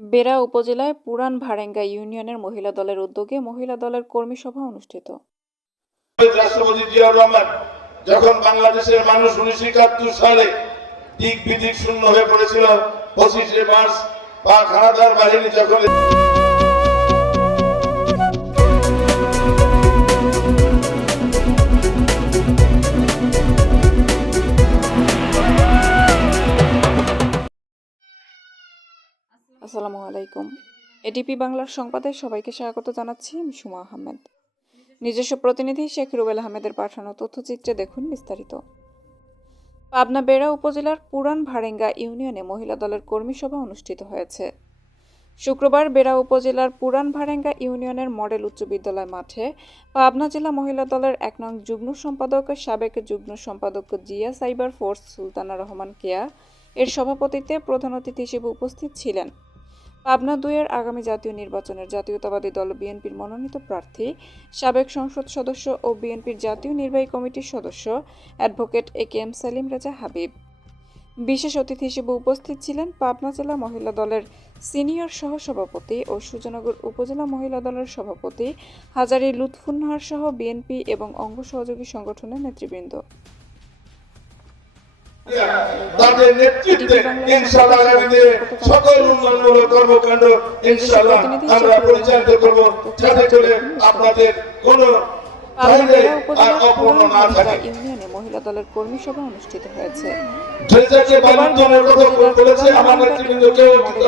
বেড়া উপজেলায় পুরান ভারেঙ্গা ইউনিয়নের মহিলা দলের উদ্যোগে মহিলা দলের কর্মী সভা অনুষ্ঠিত। রাষ্ট্রপতি জিয়াউর রহমান, যখন বাংলাদেশের মানুষ উনিশশো একাত্তর সালে দিক বিদিক শূন্য হয়ে পড়েছিল, পঁচিশে মার্চ পাক বাহিনী যখন আসসালামু আলাইকুম। এডিপি বাংলার সংবাদে সবাইকে স্বাগত জানাচ্ছি, আমি সুমা আহমেদ। নিজস্ব প্রতিনিধি শেখ রুবেল আহমেদের পাঠানো তথ্যচিত্রে দেখুন বিস্তারিত। পাবনা বেড়া উপজেলার পুরান ভারেঙ্গা ইউনিয়নে মহিলা দলের কর্মী সভা অনুষ্ঠিত হয়েছে। শুক্রবার বেড়া উপজেলার পুরান ভারেঙ্গা ইউনিয়নের মডেল উচ্চ বিদ্যালয় মাঠে পাবনা জেলা মহিলা দলের এক নং যুগ্ম সম্পাদক, সাবেক যুগ্ম সম্পাদক জিয়া সাইবার ফোর্স সুলতানা রহমান কেয়া এর সভাপতিত্বে প্রধান অতিথি হিসেবে উপস্থিত ছিলেন। পাবনা দুইয়ের আগামী জাতীয় নির্বাচনের জাতীয়তাবাদী দল বিএনপির মনোনীত প্রার্থী, সাবেক সংসদ সদস্য ও বিএনপির জাতীয় নির্বাহী কমিটির সদস্য advocate A K M Salim Raja Habib. বিশেষ অতিথি হিসেবে উপস্থিত ছিলেন পাবনা জেলা মহিলা দলের সিনিয়র সহ সভাপতি ও সুজনগর উপজেলা মহিলা দলের সভাপতি হাজারি লুৎফুন্নাহার সহ বিএনপি এবং অঙ্গ সহযোগী সংগঠনের নেতৃবৃন্দ। তাদের নেতৃত্বে ইনশাআল্লাহ আগামী সকল উন্নয়নমূলক কর্মকাণ্ড ইনশাআল্লাহ আমরা পরিচালিত করব। যাতে করে আপনাদের কোনো আর অপূর্ণ না থাকে ইউনিয়নে মহিলা দলের কর্মী সভা অনুষ্ঠিত হয়েছে। ড্রেজারকে বালুদ্দনের কথা বলেছে আমার নেতৃবৃন্দ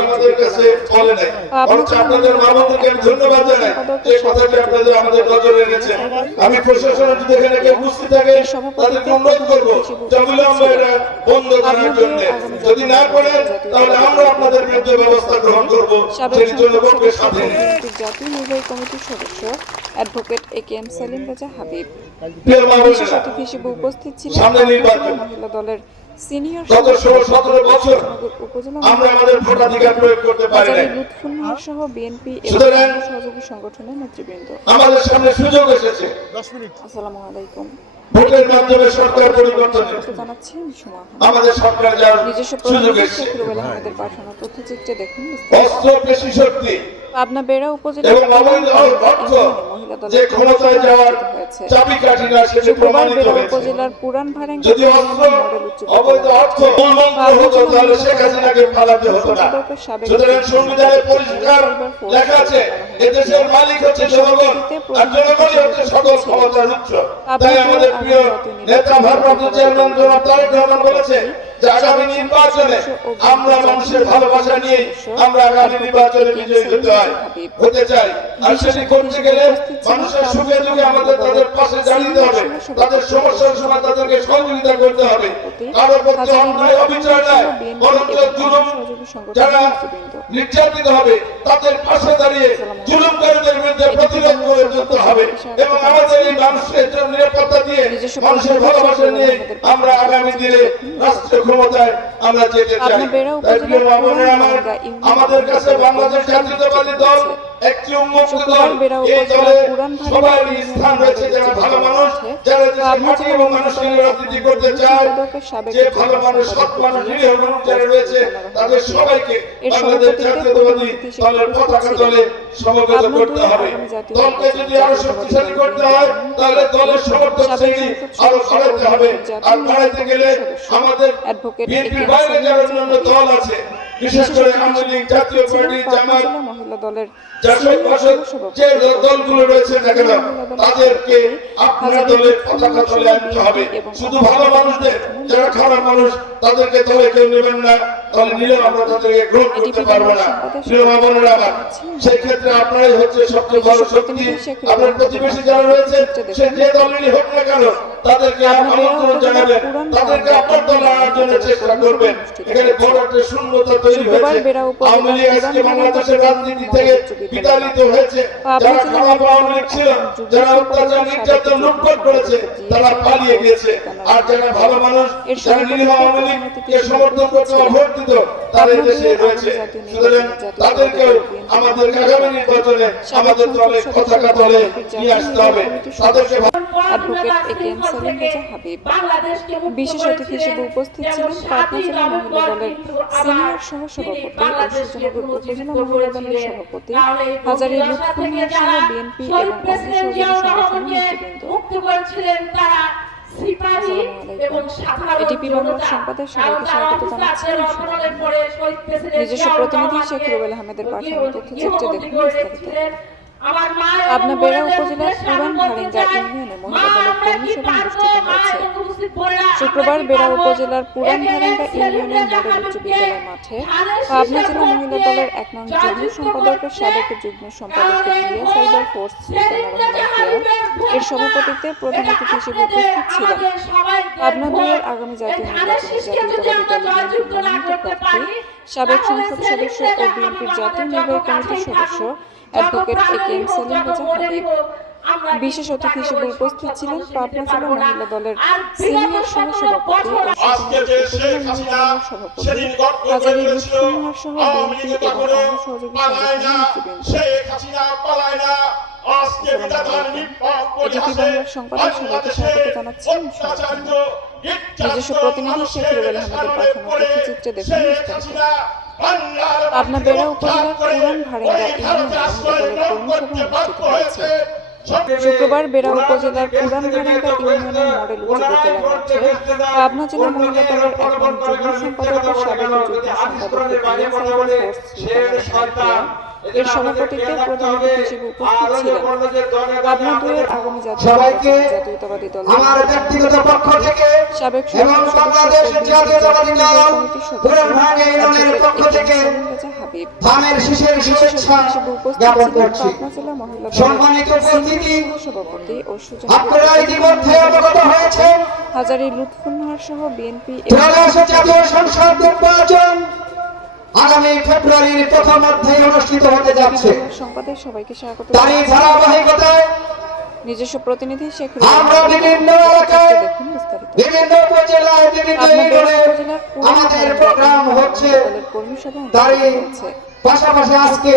আমাদের কাছে বলে নাই। বরঞ্চ আপনাদের মামুনকে আমি ধন্যবাদ জানাই। যে কথাটি আপনাদের আমাদের নজরে এনেছেন আমি প্রশাসনের যদি এখানে কেউ উপস্থিত থাকে তাদেরকে অনুরোধ করব যে অবিলম্বে এটা বন্ধ করার জন্য। যদি না করেন তাহলে আমরা আপনাদের বিরুদ্ধে ব্যবস্থা গ্রহণ করব। সেই জন্য সাথে জাতীয় নির্বাহী কমিটির সদস্য advocate A K M Salim Raja Habib. বিশেষ অতিথি হিসেবে উপস্থিত ছিলেন মহিলা দলের সিনিয়র বছর উপজেলা আমরা আমাদের ভোটাধিকার প্রয়োগ করতে পারি সহ বিএনপি এবং সহযোগী সংগঠনের নেতৃবৃন্দ। আমাদের সামনে সুযোগ এসেছে। আসসালামু আলাইকুম। ভোটের মাধ্যমে সরকার আহমেদ। আমাদের সরকার নিজস্ব সুযোগ এসেছে। আহমেদের পাঠানো তথ্যচিত্রে দেখুন অস্ত্র পেশি শক্তি পাবনা বেড়া উপজেলা এবং অবৈধ অর্থ যে ক্ষমতায় যাওয়ার হয়েছে চাবিকাঠি না সেটা প্রমাণিত হয়েছে পুরান ভারেঙ্গা যদি অস্ত্র অবৈধ অর্থ মূলমন্ত্র হতো তাহলে শেখ হাসিনাকে পালাতে হতো না। সুতরাং সংবিধানে পরিষ্কার লেখা আছে এদেশের মালিক হচ্ছে জনগণ আর জনগণই হচ্ছে সকল ক্ষমতার উৎস। তাই আমাদের প্রিয় নেতা ভারপ্রাপ্ত চেয়ারম্যান জনাব তারেক রহমান বলেছে যে আগামী নির্বাচনে আমরা মানুষের ভালোবাসা নিয়ে আমরা আগামী নির্বাচনে বিজয়ী হতে হয়। হতে চাই আর সেটি করতে গেলে মানুষের সুখে দুঃখে আমাদের তাদের পাশে দাঁড়িয়ে হবে তাদের সমস্যার সময় তাদেরকে সহযোগিতা করতে হবে। কারও প্রতি অন্যায় অবিচার বরঞ্চ জুলুম যারা নির্যাতিত হবে তাদের পাশে দাঁড়িয়ে জুলুমকারীদের বিরুদ্ধে প্রতিরোধ করে তুলতে হবে এবং আমাদের এই মানুষের নিরাপত্তা দিয়ে মানুষের ভালোবাসা নিয়ে আমরা আগামী দিনে ক্ষমতায় আমরা যেতে চাই। তাই প্রিয় আমার আমাদের কাছে বাংলাদেশ জাতীয়তাবাদী দল একটি উন্মুক্ত দল এই দলে সবাই স্থান রয়েছে যারা ভালো মানুষ যারা দেশের মাটি এবং মানুষের রাজনীতি করতে চায় যে ভালো মানুষ সৎ মানুষ নিরীহ মানুষ যারা রয়েছে তাদের সবাইকে বাংলাদেশ জাতীয়তাবাদী দলের পতাকা দলে সমবেত করতে হবে। দলকে যদি আরও শক্তিশালী করতে হয় তাহলে দলের সমর্থক শ্রেণি আরও বাড়াতে হবে। আর বাড়াতে গেলে আমাদের বিএনপির বাইরে যারা অন্যান্য দল আছে বিশেষ করে আওয়ামী লীগ জাতীয় পার্টি জামাত মহিলা দলের যে দলগুলো রয়েছে না কেন তাদেরকে আপনার দলের পতাকা তলে আনতে হবে। শুধু ভালো মানুষদের যারা খারাপ মানুষ তাদেরকে দলে কেউ নেবেন না। তাহলে নিলেও আমরা তাদেরকে গ্রহণ করতে পারব না। প্রিয় মা বোনেরা আমার সেই ক্ষেত্রে আপনারাই হচ্ছে সবচেয়ে বড় শক্তি। আপনার প্রতিবেশী যারা রয়েছে সে যে দলেরই হোক না কেন তাদেরকে আমন্ত্রণ জানাবেন তাদেরকে আপনার দলে আনার জন্য চেষ্টা করবেন এখানে বড় একটা শূন্যতা তৈরি হয়েছে। আওয়ামী লীগ আজকে বাংলাদেশের রাজনীতি থেকে বিতাড়িত হয়েছে। যারা খারাপ আওয়ামী লীগ ছিল যারা অত্যাচার নির্যাতন লুটপাট করেছে তারা পালিয়ে গিয়েছে। আর যারা ভালো মানুষ যারা নিরীহ আওয়ামী লীগকে সমর্থন করতে ভোট দিত এই দেশে রয়েছে। সুতরাং তাদেরকেও আমাদের আগামী নির্বাচনে আমাদের দলে পতাকা দলে নিয়ে আসতে হবে। তাদেরকে advocate A K M Selim Reza Habib বিশেষ অতিথি হিসেবে উপস্থিত ছিলেন পাবনা জেলা মহিলা দলের সিনিয়র সহ সভাপতি সুজনগর উপজেলা মহিলা দলের সভাপতি হাজারী লুৎফুল সহ বিএনপি এবং অন্য সহযোগী সংগঠনের নেতৃবৃন্দ। তারা সিপাহী এবং সাধারণ এটিপি বাংলার সম্পাদক সবাইকে স্বাগত জানাচ্ছি। নিজস্ব প্রতিনিধি শেখ রুবেল আহমেদের পাঠানো তথ্যচিত্রে দেখুন বিস্তারিত। পাবনা বেড়া উপজেলার পুরান ভারেঙ্গা ইউনিয়নে মহিলা দলের কর্মী সভা অনুষ্ঠিত হয়েছে শুক্রবার বেড়া উপজেলার পুরান ভারেঙ্গা ইউনিয়নের মডেল উচ্চ বিদ্যালয় মাঠে পাবনা জেলা মহিলা দলের এক নং যুগ্ম সম্পাদকের সাবেক যুগ্ম সম্পাদক জিয়া সাইবার ফোর্স সুলতানা রহমান কেয়া এর সভাপতিত্বে প্রধান অতিথি হিসেবে উপস্থিত ছিলেন পাবনা দুইয়ের আগামী জাতীয় নির্বাচনে জাতীয়তাবাদী দল বিএনপির মনোনীত প্রার্থী সাবেক সংসদ সদস্য ও বিএনপির জাতীয় নির্বাহী কমিটির সদস্য advocate A K M Selim Reza Habib বিশেষ অতিথি হিসেবে উপস্থিত ছিলেন পাবনা জেলা মহিলা দলের সিনিয়র সহ সভাপতি ও করে হাজারী লুৎফুন্নাহার সহ বিএনপি এবং অন্য সহযোগী সংগঠনের নেতৃবৃন্দ বাংলার সংবাদে সবাইকে স্বাগত জানাচ্ছি। নিজস্ব প্রতিনিধি শেখ রুবেল আহমেদের পাঠানো তথ্যচিত্রে দেখুন বিস্তারিত। পাবনা বেড়া উপজেলার পুরান ভারেঙ্গা ইউনিয়নে মহিলা দলের কর্মী সভা অনুষ্ঠিত হয়েছে। শুক্রবার বেড়া উপজেলার পুরান ভারেঙ্গা ইউনিয়নের মডেল উচ্চ বিদ্যালয় মাঠে পাবনা জেলা মহিলা দলের এক নং যুগ্ম সম্পাদক ও সাবেক যুগ্ম সম্পাদক ফোর্স এর সভাপতিত্বে প্রধান অতিথি হিসেবে উপস্থিত ছিলেন পাবনা দুয়ের আগামী জাতীয় জাতীয়তাবাদী দল আমার ব্যক্তিগত পক্ষ থেকে সাবেক বাংলাদেশ জাতীয়তাবাদী দল পক্ষ থেকে হাবিব ধানের শীষের শুভেচ্ছা জ্ঞাপন করছি। সম্মানিত উপস্থিতি, সভাপতি ও আপনারা ইতিমধ্যে অবগত হয়েছেন। হাজারী লুৎফুন্নাহার সহ বিএনপি জাতীয় সংসদ নির্বাচন আগামী ফেব্রুয়ারির প্রথম অধ্যায়ে অনুষ্ঠিত হতে যাচ্ছে। সম্পাদক সবাইকে স্বাগত। তারই ধারাবাহিকতায় নিজস্ব প্রতিনিধি শেখ আমরা বিভিন্ন এলাকায় বিভিন্ন উপজেলায় বিভিন্ন ইউনিয়নে আমাদের প্রোগ্রাম হচ্ছে। তারই পাশাপাশি আজকে